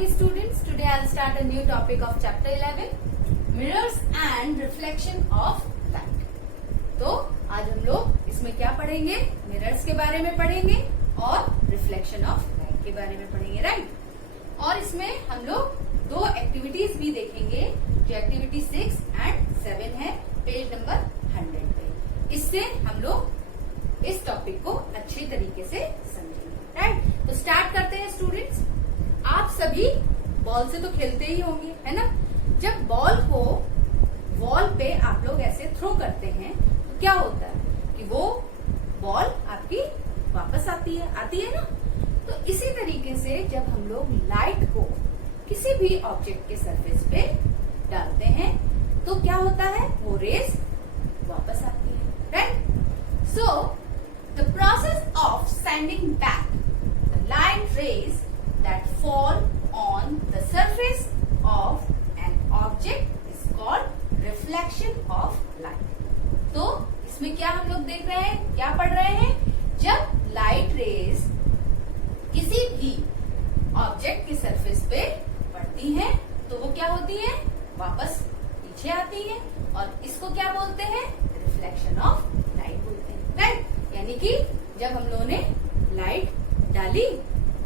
morning students. Today I'll start a new topic of chapter 11, mirrors and reflection of light. तो आज हम लोग इसमें क्या पढ़ेंगे? मिरर्स के बारे में पढ़ेंगे और रिफ्लेक्शन ऑफ लाइट के बारे में पढ़ेंगे, राइट? और इसमें हम लोग दो एक्टिविटीज भी देखेंगे, जो एक्टिविटी 6 एंड 7 है, पेज नंबर 100 पे। इससे हम लोग इस टॉपिक को अच्छी तरीके से समझेंगे, राइट? तो स्टार्ट करते हैं स्टूडेंट्स। आप सभी बॉल से तो खेलते ही होंगे, है ना? जब बॉल को वॉल पे आप लोग ऐसे थ्रो करते हैं तो क्या होता है कि वो बॉल आपकी वापस आती है ना? तो इसी तरीके से जब हम लोग लाइट को किसी भी ऑब्जेक्ट के सरफेस पे डालते हैं तो क्या होता है? वो रेज वापस आती है, right? So the process of sending back the light rays that fall on the surface of an object is called reflection of light. तो इसमें क्या हम लोग देख रहे हैं, क्या पढ़ रहे हैं? जब लाइट रेज किसी भी ऑब्जेक्ट की सरफेस पे पड़ती हैं तो वो क्या होती है? वापस पीछे आती है, और इसको क्या बोलते हैं? रिफ्लेक्शन ऑफ लाइट बोलते हैं, राइट? यानी कि जब हम लोगों ने लाइट डाली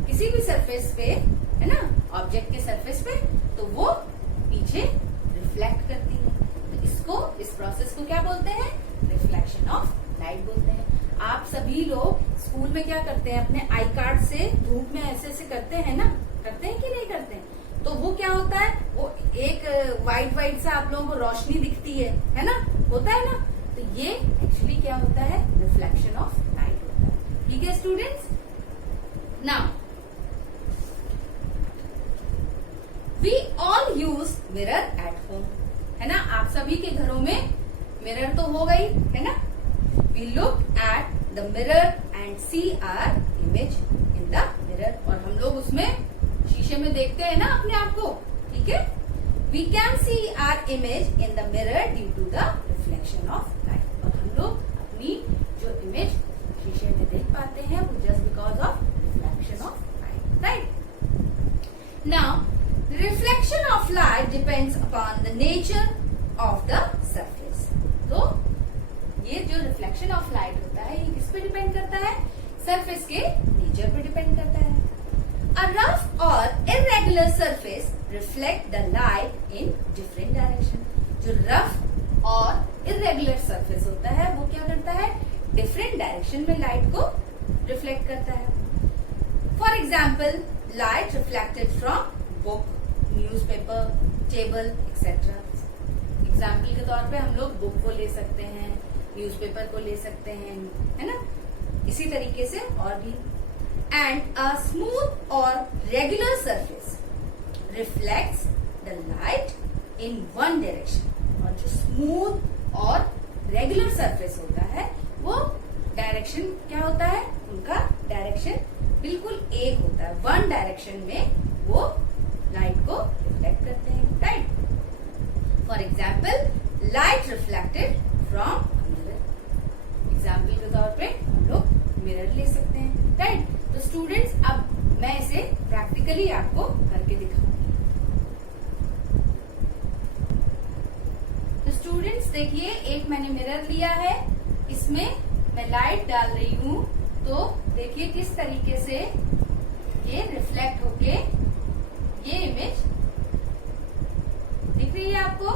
किसी भी सरफेस पे, है ना, ऑब्जेक्ट के सरफेस पे, तो वो पीछे रिफ्लेक्ट करती है। तो इस प्रोसेस को क्या बोलते हैं? रिफ्लेक्शन ऑफ लाइट बोलते हैं। आप सभी लोग स्कूल में क्या करते हैं? अपने आई कार्ड से धूप में ऐसे करते हैं ना? करते हैं कि नहीं करते हैं? तो वो क्या होता है? वो एक व्हाइट से आप लोगों को रोशनी दिखती है ना? होता है ना? तो ये एक्चुअली क्या होता है? रिफ्लेक्शन ऑफ लाइट होता है। ठीक है students? Now We all use mirror at home, है ना? आप सभी के घरों में मिरर तो हो गई, है ना? We look at the mirror and see our image in the mirror, और हम लोग उसमें शीशे में देखते हैं ना अपने आप को, ठीक है? We can see our image in the mirror due to the reflection of light, और हम लोग अपनी जो इमेज शीशे में देख पाते हैं वो just because of reflection of light, right? Now reflection of light depends upon the nature of the surface. तो ये जो रिफ्लेक्शन ऑफ लाइट होता है ये किस पे डिपेंड करता है? सरफेस के नेचर पे डिपेंड करता है। A rough or irregular surface reflect the light in different direction. जो रफ और इरेगुलर सरफेस होता है वो क्या करता है? डिफरेंट डायरेक्शन में लाइट को रिफ्लेक्ट करता है। For example, light reflected from book, newspaper, table etcetera. Example के तौर पे हम लोग बुक को ले सकते हैं, न्यूज़पेपर को ले सकते हैं, है ना? इसी तरीके से और भी। एंड अ स्मूथ और regular surface reflects the light in one direction, और जो स्मूथ और रेगुलर सरफेस होता है वो डायरेक्शन क्या होता है? उनका डायरेक्शन बिल्कुल एक होता है, वन डायरेक्शन में वो लाइट को रिफ्लेक्ट करते हैं, right? For example, light reflected from mirror. Example के तौर पे हम लोग मिरर ले सकते हैं, राइट? तो स्टूडेंट्स, अब मैं इसे प्रैक्टिकली आपको करके दिखाऊंगी। तो स्टूडेंट्स देखिए, एक मैंने मिरर लिया है, इसमें मैं लाइट डाल रही हूँ, तो देखिए किस तरीके से ये रिफ्लेक्ट होके ये इमेज दिख रही है आपको?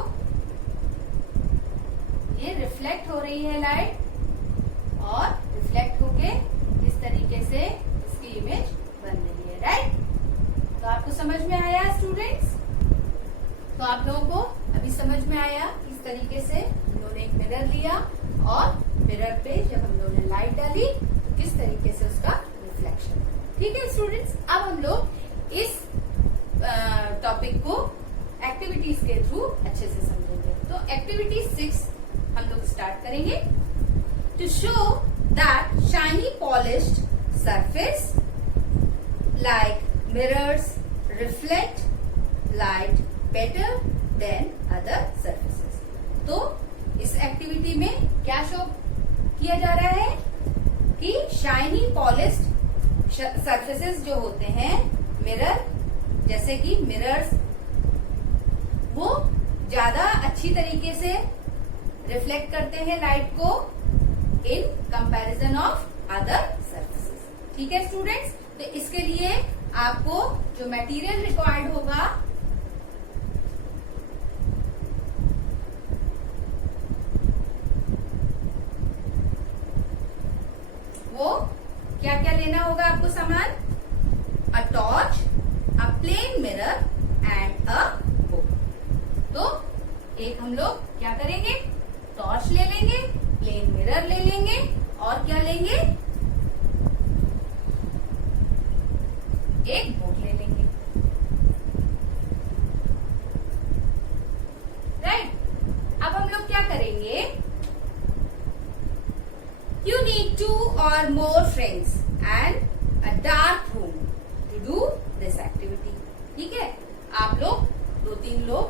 ये रिफ्लेक्ट हो रही है लाइट, और रिफ्लेक्ट होके इस तरीके से इसकी इमेज बन रही है, राइट? तो आपको समझ में आया स्टूडेंट्स? तो आप लोगों को अभी समझ में आया इस तरीके से हम लोगों ने एक मिरर लिया, और मिरर पे जब हम लोगों ने लाइट डाली तो किस तरीके से उसका रिफ्लेक्शन। ठीक है स्टूडेंट्स? अब हम लोग इस टॉपिक को एक्टिविटीज के थ्रू अच्छे से समझेंगे। तो एक्टिविटी 6 हम लोग स्टार्ट करेंगे। To show that shiny polished surface like mirrors reflect light better than other surfaces. तो इस एक्टिविटी में क्या शो किया जा रहा है कि शाइनी पॉलिश्ड सरफेसेस जो होते हैं मिरर जैसे कि मिरर्स वो ज्यादा अच्छी तरीके से रिफ्लेक्ट करते हैं लाइट को in comparison of other surfaces. ठीक है स्टूडेंट्स, तो इसके लिए आपको जो मटेरियल रिक्वायर्ड होगा वो क्या क्या लेना होगा आपको सामान? A torch, a plane mirror and a book. तो एक हम लोग क्या करेंगे, टॉर्च ले लेंगे, प्लेन मिरर ले लेंगे और क्या लेंगे, एक बुक ले लेंगे। राइट, अब हम लोग क्या करेंगे, you need 2 or more friends and a dark room to do this activity। ठीक है, आप लोग 2-3 लोग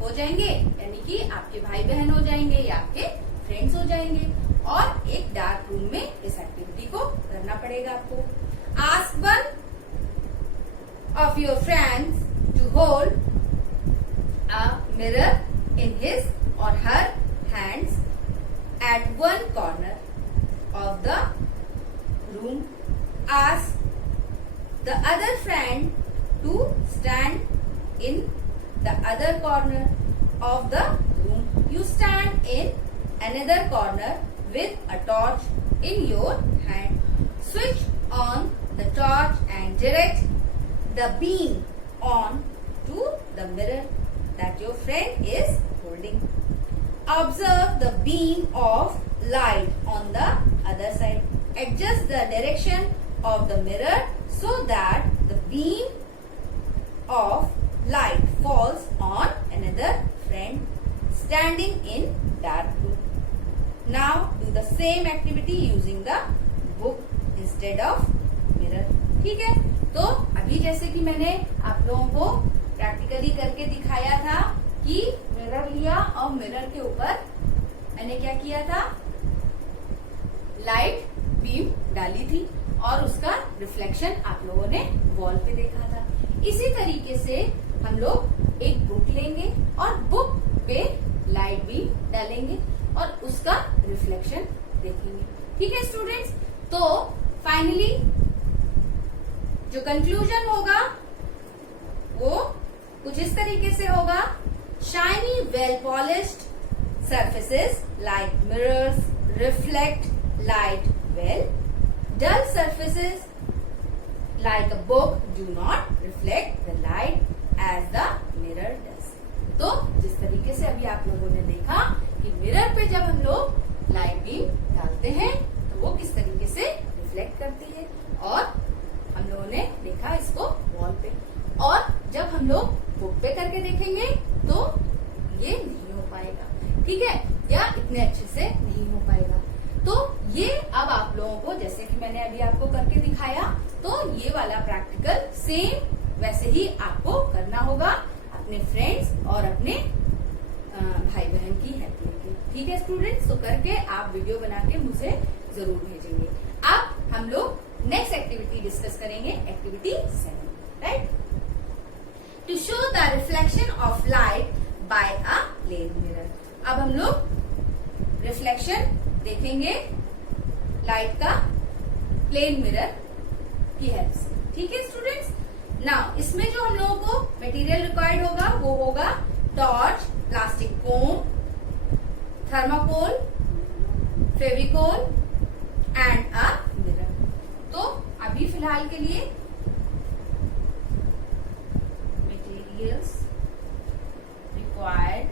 हो जाएंगे, यानी कि आपके भाई बहन हो जाएंगे या आपके फ्रेंड्स हो जाएंगे और एक डार्क रूम में इस एक्टिविटी को करना पड़ेगा आपको। Ask one of your friends to hold a mirror in his or her hands at one corner of the room. Ask the other friend to stand in the other corner of the room. You stand in another corner with a torch in your hand. Switch on the torch and direct the beam on to the mirror that your friend is holding. Observe the beam of light on the other side. Adjust the direction of the mirror so that the beam of light falls on another friend standing in dark room. Now do the same activity using the book instead of mirror. ठीक है, तो अभी जैसे कि मैंने आप लोगों को प्रैक्टिकली करके दिखाया था कि मिरर लिया और मिरर के ऊपर मैंने क्या किया था, लाइट बीम डाली थी और उसका रिफ्लेक्शन आप लोगों ने वॉल पे देखा था। इसी तरीके से हम लोग एक बुक लेंगे और बुक पे लाइट बीम डालेंगे और उसका रिफ्लेक्शन देखेंगे। ठीक है स्टूडेंट्स, तो फाइनली जो कंक्लूजन होगा वो कुछ इस तरीके से होगा। Shiny, well-polished surfaces like mirrors reflect light well. Dull surfaces like a book do not reflect the light as the mirror does. तो जिस तरीके से अभी आप लोगों ने देखा कि मिरर पे जब हम लोग लाइट बीम डालते हैं तो वो किस तरीके से रिफ्लेक्ट करती है, और हम लोगों ने देखा इसको वॉल पे, और जब हम लोग बुक पे करके देखेंगे तो ये नहीं हो पाएगा। ठीक है, या इतने अच्छे से नहीं हो पाएगा। तो ये अब आप लोगों को, जैसे कि मैंने अभी आपको करके दिखाया, तो ये वाला प्रैक्टिकल सेम वैसे ही आपको करना होगा अपने फ्रेंड्स और अपने भाई बहन की हेल्प लेके। ठीक है स्टूडेंट्स, तो करके आप वीडियो बना के मुझे जरूर भेजेंगे। अब हम लोग नेक्स्ट एक्टिविटी डिस्कस करेंगे, activity 7। Right, to show the reflection of light by a plane mirror. अब हम लोग रिफ्लेक्शन देखेंगे लाइट का प्लेन मिरर की हेल्प से। ठीक है स्टूडेंट्स, नाउ इसमें जो हम लोगों को मटेरियल रिक्वायर्ड होगा वो होगा torch, plastic comb, thermocol, Fevicol and a mirror. तो अभी फिलहाल के लिए materials required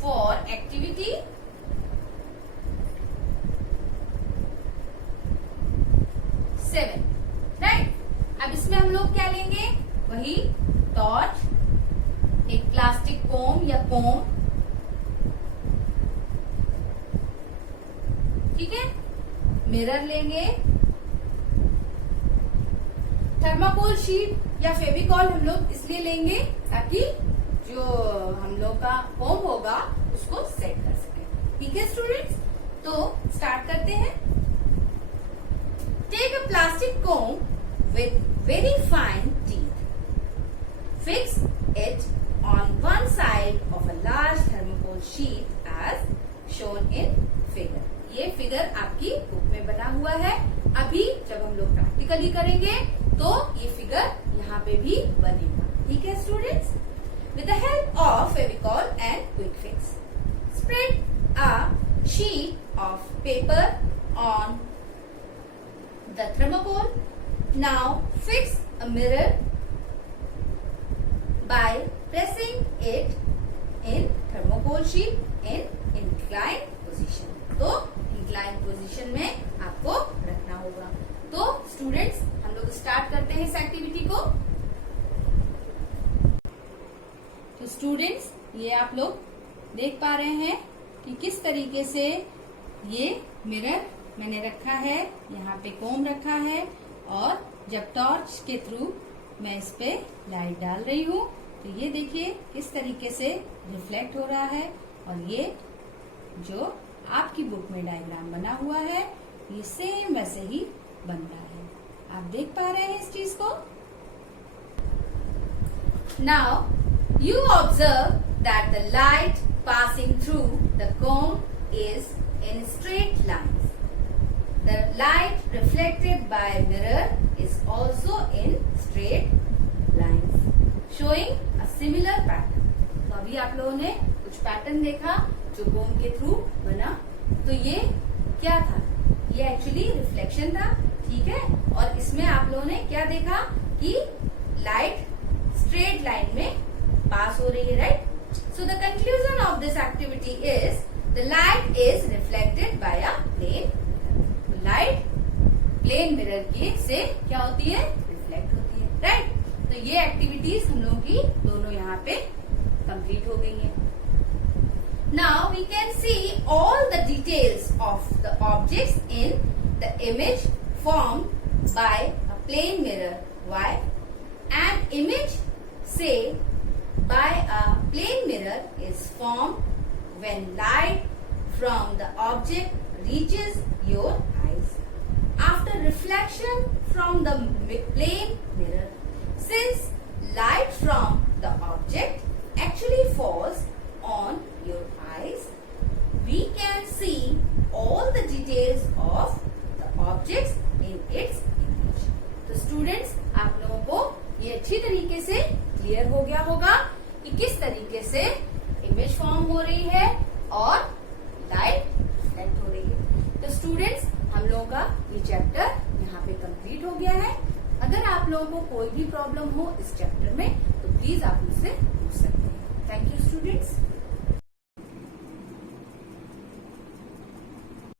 for activity 7। Right, अब इसमें हम लोग क्या लेंगे, वही टॉर्च, एक प्लास्टिक कोम या कोम, ठीक है, मिरर लेंगे, थर्माकोल शीट या फेविकॉल हम लोग इसलिए लेंगे ताकि जो हम लोग का कोम होगा उसको सेट कर सके। ठीक है स्टूडेंट्स, तो स्टार्ट करते हैं। Take a plastic comb with very fine teeth. Fix it on one side of a large thermocol sheet as shown in figure. ये फिगर आपकी बुक में बना हुआ है. अभी जब हम लोग प्रैक्टिकली करेंगे तो ये फिगर यहाँ पे भी बनेगा. ठीक है students? With the help of Fevicol and Quick Fix, spread a sheet of paper on the thermocol. Now fix a mirror by pressing it in thermocol sheet in inclined position. तो inclined position में आपको रखना होगा. तो students हम लोग start करते हैं इस एक्टिविटी को. तो स्टूडेंट्स ये आप लोग देख पा रहे हैं कि किस तरीके से ये मिरर मैंने रखा है. यहाँ पे कोम रखा है और जब टॉर्च के थ्रू मैं इस पे लाइट डाल रही हूँ तो ये देखिए किस तरीके से रिफ्लेक्ट हो रहा है. और ये जो आपकी बुक में डायग्राम बना हुआ है ये सेम वैसे ही बन रहा है. आप देख पा रहे हैं इस चीज को. Now you observe that the light passing through the comb is in straight lines. The light reflected by a mirror is also in straight lines, showing a similar pattern. तो अभी आप लोगों ने कुछ पैटर्न देखा जो comb के through बना. तो ये क्या था? ये एक्चुअली रिफ्लेक्शन था. ठीक है. और इसमें आप लोगों ने क्या देखा कि लाइट स्ट्रेट लाइन में पास हो रही है. Right. So the conclusion of this activity is the light is reflected by a plane. Light plane mirror के से क्या होती है? रिफ्लेक्ट होती है. राइट. तो ये एक्टिविटीज हम लोगों की दोनों यहाँ पे कंप्लीट हो गई हैं. Now we can see all the details of the objects in the image formed by a plane mirror. Why? An image से by a plane mirror is formed when light from the object reaches your eyes after reflection from the plane mirror. Since light from the object actually falls on your eyes, we can see all the details of the objects in its image. तो students आप लोगों को ये अच्छी तरीके से clear हो गया होगा कि किस तरीके से इमेज फॉर्म हो रही है और लाइट रिफ्लेक्ट हो रही है. तो स्टूडेंट्स हम लोगों का ये चैप्टर यहाँ पे कंप्लीट हो गया है. अगर आप लोगों को कोई भी प्रॉब्लम हो इस चैप्टर में तो प्लीज आप मुझसे पूछ सकते हैं. Thank you students.